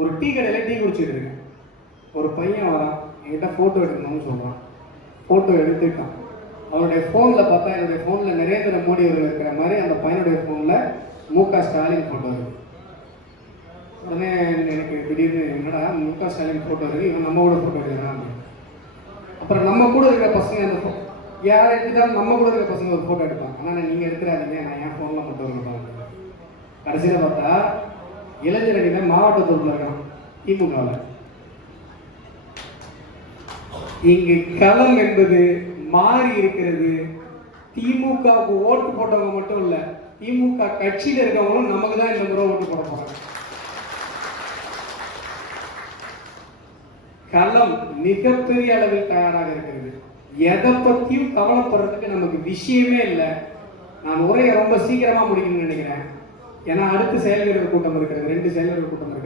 ஒரு டீ கடையில் டீ குடிச்சிட்டு இருக்கேன். ஒரு பையன் வரான், என்கிட்ட ஃபோட்டோ எடுக்கணும்னு சொல்கிறான். ஃபோட்டோ எடுத்துட்டான். அவனுடைய ஃபோனில் பார்த்தா என்னுடைய ஃபோனில் நரேந்திர மோடி அவர்கள் இருக்கிற மாதிரி அந்த பையனுடைய ஃபோனில் மு.க. ஸ்டாலின் ஃபோட்டோ இருக்குது. உடனே எனக்கு திடீர்னு என்னடா மு.க. ஸ்டாலின் ஃபோட்டோ இருக்குது, இவன் நம்மளோட ஃபோட்டோ எடுக்கிறான். அப்புறம் நம்ம கூட இருக்கிற பசங்க அந்த யார் எடுத்துட்டாலும் நம்ம கூட இருக்கிற பசங்க ஒரு ஃபோட்டோ எடுப்பாங்க. ஆனால் நீங்கள் எடுத்துறாதீங்க, நான் என் ஃபோனில் ஃபோட்டோ எடுப்பேன். கடைசியில் பார்த்தா இளைஞரணியில் மாவட்ட பொறுப்பில் இருக்கான் திமுகவில். இங்கு களம் என்பது மாறி இருக்கிறது. திமுகவுக்கு ஓட்டு போட்டவங்க மட்டும் இல்ல, திமுக கட்சியில் இருக்கவங்களும் நமக்கு தான் இந்த முறை ஓட்டு போட போறாங்க. களம் மிகப்பெரிய அளவில் தயாராக இருக்கிறது. எதை பத்தியும் கவலைப்படுறதுக்கு நமக்கு விஷயமே இல்லை. நான் உரையை ரொம்ப சீக்கிரமா முடிக்கணும்னு நினைக்கிறேன். ஏன்னா அடுத்த செயல் வீரர் கூட்டம் இருக்கிறது, 2 செயல் வீரர் கூட்டம் இருக்கு.